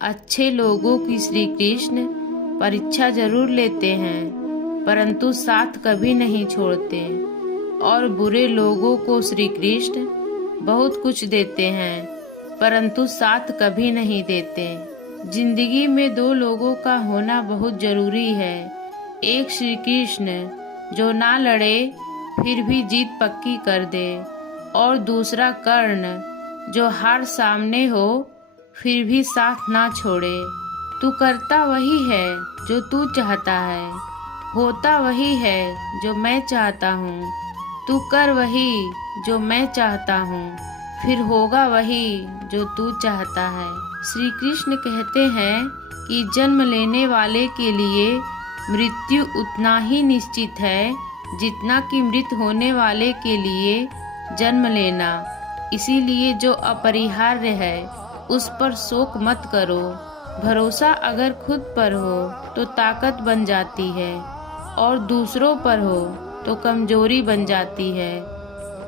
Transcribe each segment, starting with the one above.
अच्छे लोगों की श्री कृष्ण परीक्षा जरूर लेते हैं, परंतु साथ कभी नहीं छोड़ते। और बुरे लोगों को श्री कृष्ण बहुत कुछ देते हैं, परंतु साथ कभी नहीं देते। जिंदगी में दो लोगों का होना बहुत जरूरी है। एक श्री कृष्ण जो ना लड़े फिर भी जीत पक्की कर दे, और दूसरा कर्ण जो हार सामने हो फिर भी साथ ना छोड़े। तू करता वही है जो तू चाहता है, होता वही है जो मैं चाहता हूँ। तू कर वही जो मैं चाहता हूँ, फिर होगा वही जो तू चाहता है। श्री कृष्ण कहते हैं कि जन्म लेने वाले के लिए मृत्यु उतना ही निश्चित है जितना कि मृत होने वाले के लिए जन्म लेना। इसीलिए जो अपरिहार्य है उस पर शोक मत करो। भरोसा अगर खुद पर हो तो ताकत बन जाती है, और दूसरों पर हो तो कमजोरी बन जाती है।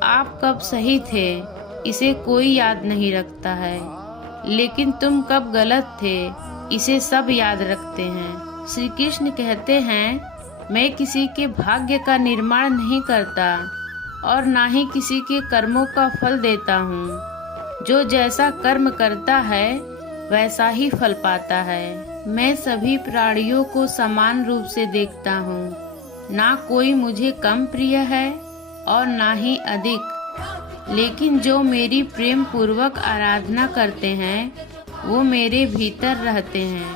आप कब सही थे इसे कोई याद नहीं रखता है, लेकिन तुम कब गलत थे इसे सब याद रखते हैं। श्री कृष्ण कहते हैं, मैं किसी के भाग्य का निर्माण नहीं करता और ना ही किसी के कर्मों का फल देता हूँ। जो जैसा कर्म करता है वैसा ही फल पाता है। मैं सभी प्राणियों को समान रूप से देखता हूँ, ना कोई मुझे कम प्रिय है और ना ही अधिक। लेकिन जो मेरी प्रेम पूर्वक आराधना करते हैं वो मेरे भीतर रहते हैं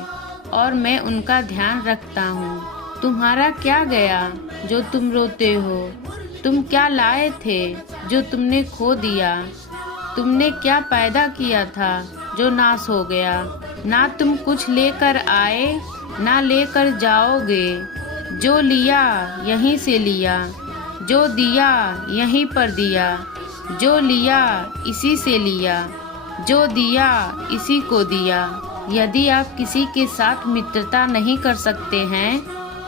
और मैं उनका ध्यान रखता हूँ। तुम्हारा क्या गया जो तुम रोते हो? तुम क्या लाए थे जो तुमने खो दिया? तुमने क्या पैदा किया था जो नाश हो गया? ना तुम कुछ लेकर आए ना लेकर जाओगे। जो लिया यहीं से लिया, जो दिया यहीं पर दिया, जो लिया इसी से लिया, जो दिया इसी को दिया। यदि आप किसी के साथ मित्रता नहीं कर सकते हैं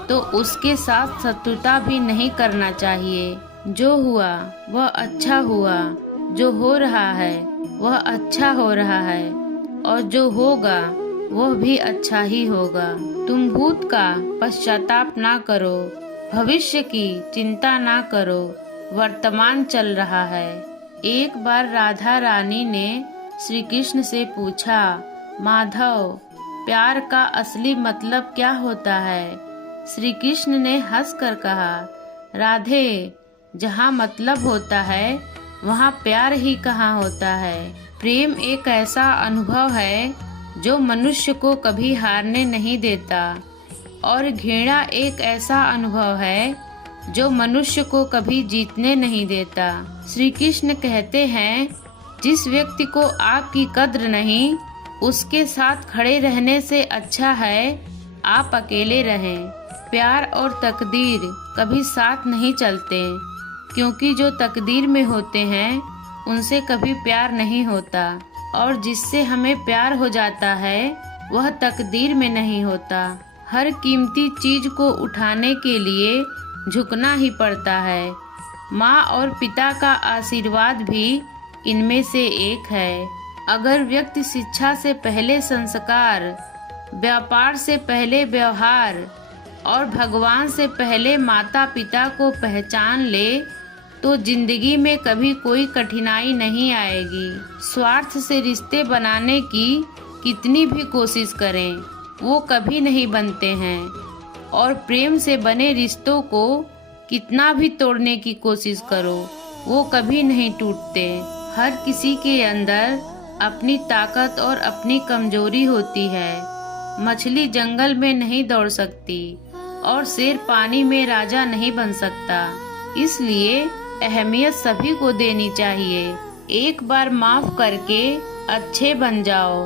तो उसके साथ शत्रुता भी नहीं करना चाहिए। जो हुआ वह अच्छा हुआ, जो हो रहा है वह अच्छा हो रहा है, और जो होगा वह भी अच्छा ही होगा। तुम भूत का पश्चाताप ना करो, भविष्य की चिंता ना करो, वर्तमान चल रहा है। एक बार राधा रानी ने श्री कृष्ण से पूछा, माधव, प्यार का असली मतलब क्या होता है? श्री कृष्ण ने हंसकर कहा, राधे, जहाँ मतलब होता है वहाँ प्यार ही कहाँ होता है। प्रेम एक ऐसा अनुभव है जो मनुष्य को कभी हारने नहीं देता, और घृणा एक ऐसा अनुभव है जो मनुष्य को कभी जीतने नहीं देता। श्री कृष्ण कहते हैं, जिस व्यक्ति को आपकी कद्र नहीं, उसके साथ खड़े रहने से अच्छा है आप अकेले रहें। प्यार और तकदीर कभी साथ नहीं चलते, क्योंकि जो तकदीर में होते हैं उनसे कभी प्यार नहीं होता, और जिससे हमें प्यार हो जाता है वह तकदीर में नहीं होता। हर कीमती चीज को उठाने के लिए झुकना ही पड़ता है। माँ और पिता का आशीर्वाद भी इनमें से एक है। अगर व्यक्ति शिक्षा से पहले संस्कार, व्यापार से पहले व्यवहार और भगवान से पहले माता पिता को पहचान ले तो जिंदगी में कभी कोई कठिनाई नहीं आएगी। स्वार्थ से रिश्ते बनाने की कितनी भी कोशिश करें वो कभी नहीं बनते हैं, और प्रेम से बने रिश्तों को कितना भी तोड़ने की कोशिश करो वो कभी नहीं टूटते। हर किसी के अंदर अपनी ताकत और अपनी कमजोरी होती है। मछली जंगल में नहीं दौड़ सकती और शेर पानी में राजा नहीं बन सकता। इसलिए अहमियत सभी को देनी चाहिए। एक बार माफ करके अच्छे बन जाओ,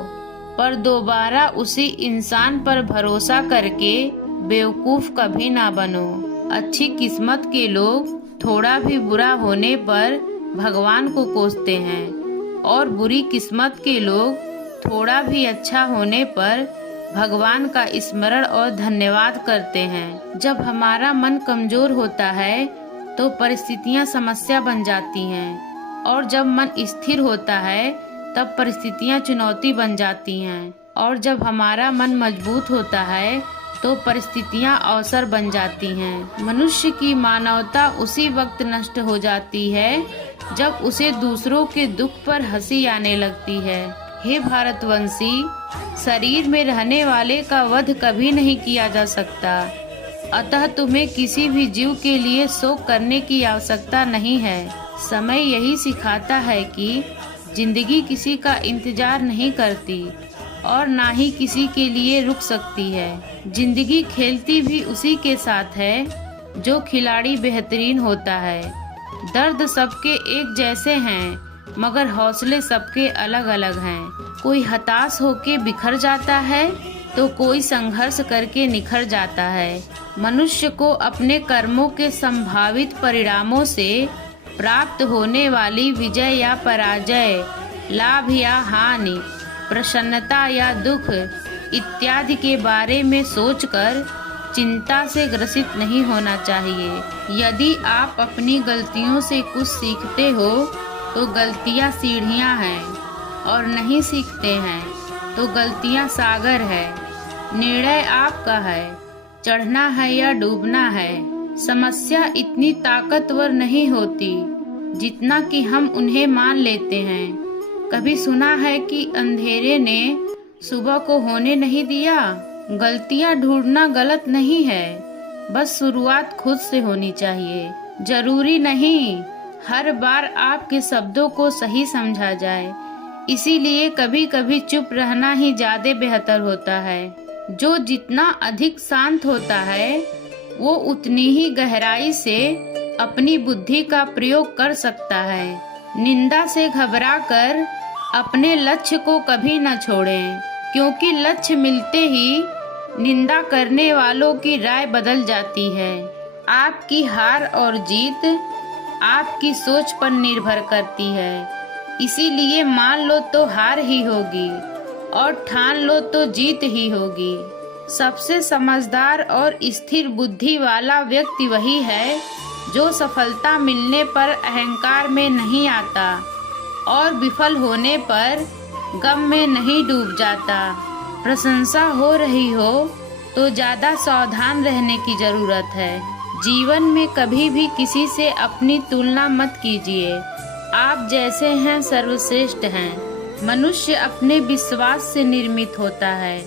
पर दोबारा उसी इंसान पर भरोसा करके बेवकूफ कभी ना बनो। अच्छी किस्मत के लोग थोड़ा भी बुरा होने पर भगवान को कोसते हैं, और बुरी किस्मत के लोग थोड़ा भी अच्छा होने पर भगवान का स्मरण और धन्यवाद करते हैं। जब हमारा मन कमजोर होता है तो परिस्थितियां समस्या बन जाती हैं, और जब मन स्थिर होता है तब परिस्थितियां चुनौती बन जाती हैं। और जब हमारा मन मजबूत होता है तो परिस्थितियां अवसर बन जाती हैं। मनुष्य की मानवता उसी वक्त नष्ट हो जाती है जब उसे दूसरों के दुख पर हंसी आने लगती है। हे भारतवंशी, शरीर में रहने वाले का वध कभी नहीं किया जा सकता, अतः तुम्हें किसी भी जीव के लिए शोक करने की आवश्यकता नहीं है। समय यही सिखाता है कि जिंदगी किसी का इंतजार नहीं करती और ना ही किसी के लिए रुक सकती है। जिंदगी खेलती भी उसी के साथ है जो खिलाड़ी बेहतरीन होता है। दर्द सबके एक जैसे हैं, मगर हौसले सबके अलग अलग हैं। कोई हताश होके बिखर जाता है तो कोई संघर्ष करके निखर जाता है। मनुष्य को अपने कर्मों के संभावित परिणामों से प्राप्त होने वाली विजय या पराजय, लाभ या हानि, प्रसन्नता या दुख इत्यादि के बारे में सोचकर चिंता से ग्रसित नहीं होना चाहिए। यदि आप अपनी गलतियों से कुछ सीखते हो तो गलतियां सीढ़ियां हैं, और नहीं सीखते हैं तो गलतियां सागर है। निर्णय आपका है, चढ़ना है या डूबना है। समस्या इतनी ताकतवर नहीं होती जितना कि हम उन्हें मान लेते हैं। कभी सुना है कि अंधेरे ने सुबह को होने नहीं दिया? गलतियां ढूंढना गलत नहीं है, बस शुरुआत खुद से होनी चाहिए। जरूरी नहीं हर बार आपके शब्दों को सही समझा जाए, इसीलिए कभी कभी चुप रहना ही ज्यादा बेहतर होता है। जो जितना अधिक शांत होता है वो उतनी ही गहराई से अपनी बुद्धि का प्रयोग कर सकता है। निंदा से घबराकर अपने लक्ष्य को कभी न छोड़ें, क्योंकि लक्ष्य मिलते ही निंदा करने वालों की राय बदल जाती है। आपकी हार और जीत आपकी सोच पर निर्भर करती है, इसीलिए मान लो तो हार ही होगी और ठान लो तो जीत ही होगी। सबसे समझदार और स्थिर बुद्धि वाला व्यक्ति वही है जो सफलता मिलने पर अहंकार में नहीं आता और विफल होने पर गम में नहीं डूब जाता। प्रशंसा हो रही हो तो ज्यादा सावधान रहने की जरूरत है। जीवन में कभी भी किसी से अपनी तुलना मत कीजिए। आप जैसे हैं सर्वश्रेष्ठ हैं। मनुष्य अपने विश्वास से निर्मित होता है।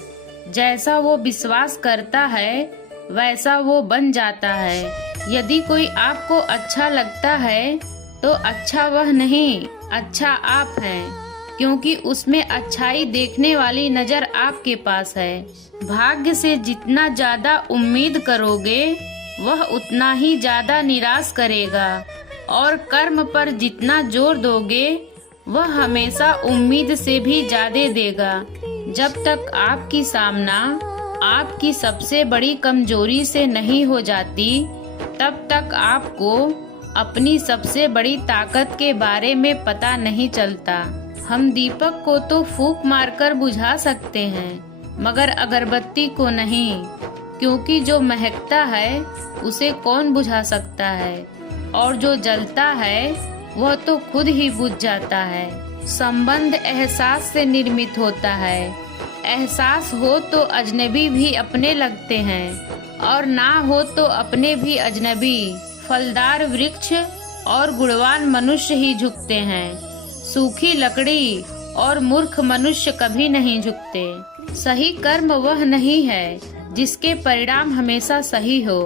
जैसा वो विश्वास करता है वैसा वो बन जाता है। यदि कोई आपको अच्छा लगता है तो अच्छा वह नहीं, अच्छा आप हैं, क्योंकि उसमें अच्छाई देखने वाली नजर आपके पास है। भाग्य से जितना ज्यादा उम्मीद करोगे वह उतना ही ज्यादा निराश करेगा, और कर्म पर जितना जोर दोगे वह हमेशा उम्मीद से भी ज्यादा देगा। जब तक आपकी सामना आपकी सबसे बड़ी कमजोरी से नहीं हो जाती तब तक आपको अपनी सबसे बड़ी ताकत के बारे में पता नहीं चलता। हम दीपक को तो फूंक मारकर बुझा सकते हैं, मगर अगरबत्ती को नहीं, क्योंकि जो महकता है उसे कौन बुझा सकता है, और जो जलता है वह तो खुद ही बुझ जाता है। संबंध एहसास से निर्मित होता है। एहसास हो तो अजनबी भी अपने लगते हैं, और ना हो तो अपने भी अजनबी। फलदार वृक्ष और गुणवान मनुष्य ही झुकते हैं, सूखी लकड़ी और मूर्ख मनुष्य कभी नहीं झुकते। सही कर्म वह नहीं है जिसके परिणाम हमेशा सही हो,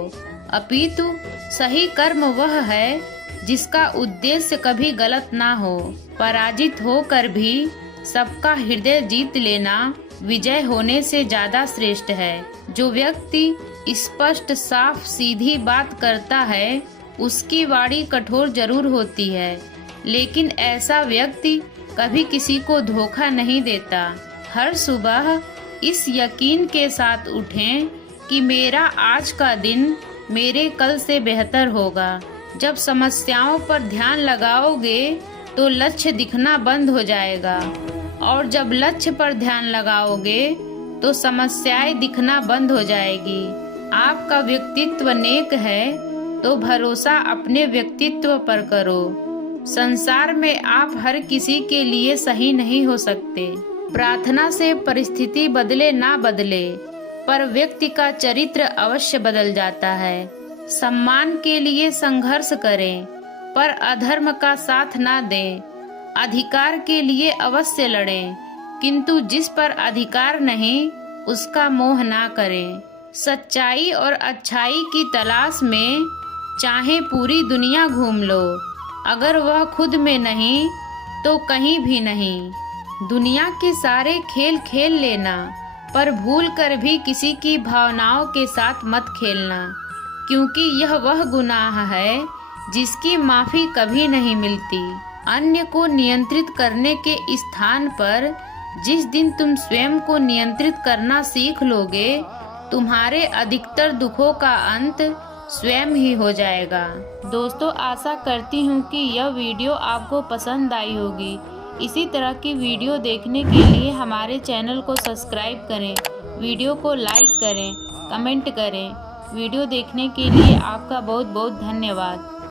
अपितु सही कर्म वह है जिसका उद्देश्य कभी गलत ना हो। पराजित होकर भी सबका हृदय जीत लेना विजय होने से ज्यादा श्रेष्ठ है। जो व्यक्ति स्पष्ट, साफ, सीधी बात करता है उसकी वाणी कठोर जरूर होती है, लेकिन ऐसा व्यक्ति कभी किसी को धोखा नहीं देता। हर सुबह इस यकीन के साथ उठें कि मेरा आज का दिन मेरे कल से बेहतर होगा। जब समस्याओं पर ध्यान लगाओगे तो लक्ष्य दिखना बंद हो जाएगा, और जब लक्ष्य पर ध्यान लगाओगे तो समस्याएं दिखना बंद हो जाएगी। आपका व्यक्तित्व नेक है तो भरोसा अपने व्यक्तित्व पर करो। संसार में आप हर किसी के लिए सही नहीं हो सकते, प्रार्थना से परिस्थिति बदले ना बदले, पर व्यक्ति का चरित्र अवश्य बदल जाता है। सम्मान के लिए संघर्ष करें, पर अधर्म का साथ ना दें। अधिकार के लिए अवश्य लड़ें, किंतु जिस पर अधिकार नहीं उसका मोह ना करें। सच्चाई और अच्छाई की तलाश में चाहे पूरी दुनिया घूम लो, अगर वह खुद में नहीं तो कहीं भी नहीं। दुनिया के सारे खेल खेल लेना, पर भूल कर भी किसी की भावनाओं के साथ मत खेलना, क्योंकि यह वह गुनाह है जिसकी माफी कभी नहीं मिलती। अन्य को नियंत्रित करने के स्थान पर जिस दिन तुम स्वयं को नियंत्रित करना सीख लोगे, तुम्हारे अधिकतर दुखों का अंत स्वयं ही हो जाएगा। दोस्तों, आशा करती हूँ कि यह वीडियो आपको पसंद आई होगी। इसी तरह की वीडियो देखने के लिए हमारे चैनल को सब्सक्राइब करें, वीडियो को लाइक करें, कमेंट करें। वीडियो देखने के लिए आपका बहुत बहुत धन्यवाद।